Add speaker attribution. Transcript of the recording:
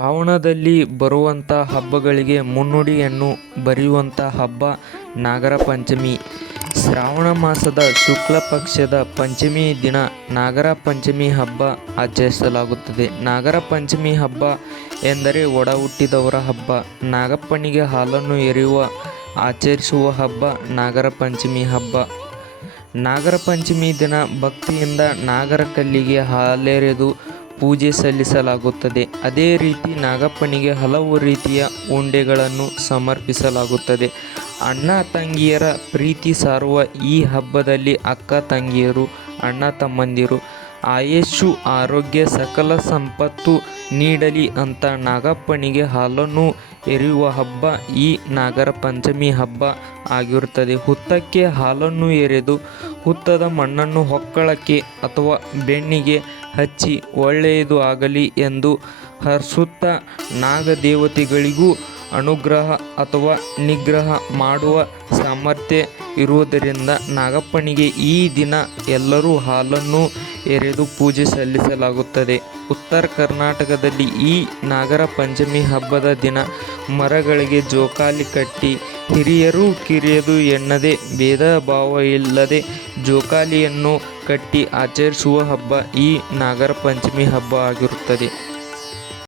Speaker 1: ಶ್ರಾವಣದಲ್ಲಿ ಬರುವಂಥ ಹಬ್ಬಗಳಿಗೆ ಮುನ್ನುಡಿಯನ್ನು ಬರೆಯುವಂಥ ಹಬ್ಬ ನಾಗರ ಪಂಚಮಿ. ಶ್ರಾವಣ ಮಾಸದ ಶುಕ್ಲ ಪಕ್ಷದ ಪಂಚಮಿ ದಿನ ನಾಗರ ಪಂಚಮಿ ಹಬ್ಬ ಆಚರಿಸಲಾಗುತ್ತದೆ. ನಾಗರ ಪಂಚಮಿ ಹಬ್ಬ ಎಂದರೆ ಒಡ ಹುಟ್ಟಿದವರ ಹಬ್ಬ. ನಾಗಪ್ಪನಿಗೆ ಹಾಲನ್ನು ಎರೆಯುವ, ಆಚರಿಸುವ ಹಬ್ಬ ನಾಗರ ಪಂಚಮಿ ಹಬ್ಬ. ನಾಗರ ಪಂಚಮಿ ದಿನ ಭಕ್ತಿಯಿಂದ ನಾಗರ ಕಲ್ಲಿಗೆ ಹಾಲೆರೆದು ಪೂಜೆ ಸಲ್ಲಿಸಲಾಗುತ್ತದೆ. ಅದೇ ರೀತಿ ನಾಗಪ್ಪನಿಗೆ ಹಲವು ರೀತಿಯ ಉಂಡೆಗಳನ್ನು ಸಮರ್ಪಿಸಲಾಗುತ್ತದೆ. ಅಣ್ಣ ತಂಗಿಯರ ಪ್ರೀತಿ ಸಾರುವ ಈ ಹಬ್ಬದಲ್ಲಿ ಅಕ್ಕ ತಂಗಿಯರು, ಅಣ್ಣ ತಮ್ಮಂದಿರು ಆಯಸ್ಸು ಆರೋಗ್ಯ ಸಕಲ ಸಂಪತ್ತು ನೀಡಲಿ ಅಂತ ನಾಗಪ್ಪನಿಗೆ ಹಾಲನ್ನು ಎರೆಯುವ ಹಬ್ಬ ಈ ನಾಗರ ಪಂಚಮಿ ಹಬ್ಬ ಆಗಿರುತ್ತದೆ. ಹುತ್ತಕ್ಕೆ ಹಾಲನ್ನು ಎರೆದು, ಹುತ್ತದ ಮಣ್ಣನ್ನು ಹೊಕ್ಕಳಕ್ಕೆ ಅಥವಾ ಬೆನ್ನಿಗೆ ಹಚ್ಚಿ ಒಳ್ಳೆಯದು ಆಗಲಿ ಎಂದು ಹರ್ಸುತ್ತಾ ನಾಗದೇವತೆಗಳಿಗೂ ಅನುಗ್ರಹ ಅಥವಾ ನಿಗ್ರಹ ಮಾಡುವ ಸಾಮರ್ಥ್ಯ ಇರುವುದರಿಂದ ನಾಗಪ್ಪನಿಗೆ ಈ ದಿನ ಎಲ್ಲರೂ ಹಾಲನ್ನು ಎರೆದು ಪೂಜೆ ಸಲ್ಲಿಸಲಾಗುತ್ತದೆ. ಉತ್ತರ ಕರ್ನಾಟಕದಲ್ಲಿ ಈ ನಾಗರ ಪಂಚಮಿ ಹಬ್ಬದ ದಿನ ಮರಗಳಿಗೆ ಜೋಕಾಲಿ ಕಟ್ಟಿ ಹಿರಿಯರು ಕಿರಿಯದು ಎನ್ನದೆ, ಭೇದ ಭಾವ ಇಲ್ಲದೆ ಜೋಕಾಲಿಯನ್ನು ಕಟ್ಟಿ ಆಚರಿಸುವ ಹಬ್ಬ ಈ ನಾಗರ ಪಂಚಮಿ ಹಬ್ಬ ಆಗಿರುತ್ತದೆ.